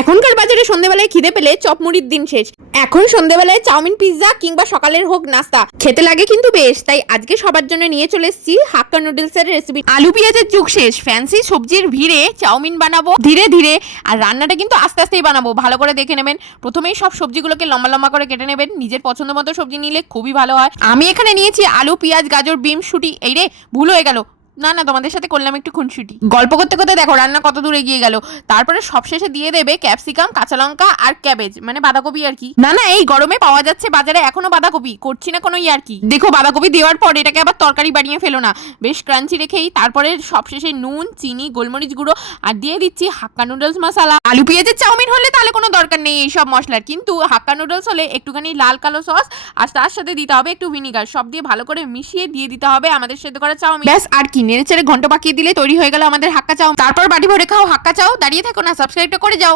এখনকার বাজারে সন্ধ্যেবেলায় খিদে পেলে চপ মুড়ির দিন শেষ। এখন সন্ধ্যেবেলায় চাউমিন, পিৎজা কিংবা সকালের হোক নাস্তা খেতে লাগে কিন্তু বেশ। তাই আজকে সবার জন্য নিয়ে চলে এসেছি হাক্কা নুডলসের রেসিপি। আলু পেঁয়াজের যুগ শেষ, ফ্যান্সি সবজির ভিড়ে চাউমিন বানাবো ধীরে ধীরে। আর রান্নাটা কিন্তু আস্তে আস্তেই বানাবো, ভালো করে দেখে নেবেন। প্রথমেই সব সবজিগুলোকে লম্বা লম্বা করে কেটে নেবেন। নিজের পছন্দ মতো সবজি নিলে খুবই ভালো হয়। আমি এখানে নিয়েছি আলু, পেঁয়াজ, গাজর, বিম, শুঁটি। এই রে, ভুল হয়ে গেল। না না, তোমাদের সাথে করলাম একটু খুনসুটি। গল্প করতে করতে দেখো রান্না কত দূর এগিয়ে গেল। তারপরে সবশেষে দিয়ে দেবে ক্যাপসিকাম, কাঁচা লঙ্কা আর ক্যাবেজ, মানে বাঁধাকপি আর কি। না না, এই গরমে পাওয়া যাচ্ছে বাজারে এখনো বাঁধাকপি, করছি না কোনো ইয়ার্কি। দেখো বাঁধাকপি দেওয়ার পর এটাকে আবার তরকারি বানিয়ে ফেলো না, বেশ ক্রাঞ্চি রেখেই। তারপরে সবশেষে নুন, চিনি, গোলমরিচ গুঁড়ো আর দিয়ে দিচ্ছি হাক্কা নুডলস মশলা। আলু পেঁয়াজের চাউমিন হলে তাহলে কোনো দরকার নেই এইসব মশলার, কিন্তু হাক্কা নুডলস হলে একটুখানি লাল কালো সস আর তার সাথে দিতে হবে একটু ভিনিগার। সব দিয়ে ভালো করে মিশিয়ে দিয়ে দিতে হবে আমাদের সেদ্ধ করা চাউমিন। ব্যাস, আর কি, নেড়ে চেড়ে ঘন্ট পাকিয়ে দিলে তৈরি হয়ে গেল আমাদের হাক্কা চাউমিন। তারপর বাটি ভরে খাও হাক্কা চাও। দাঁড়িয়ে থাকো না, সাবস্ক্রাইবটা করে যাও।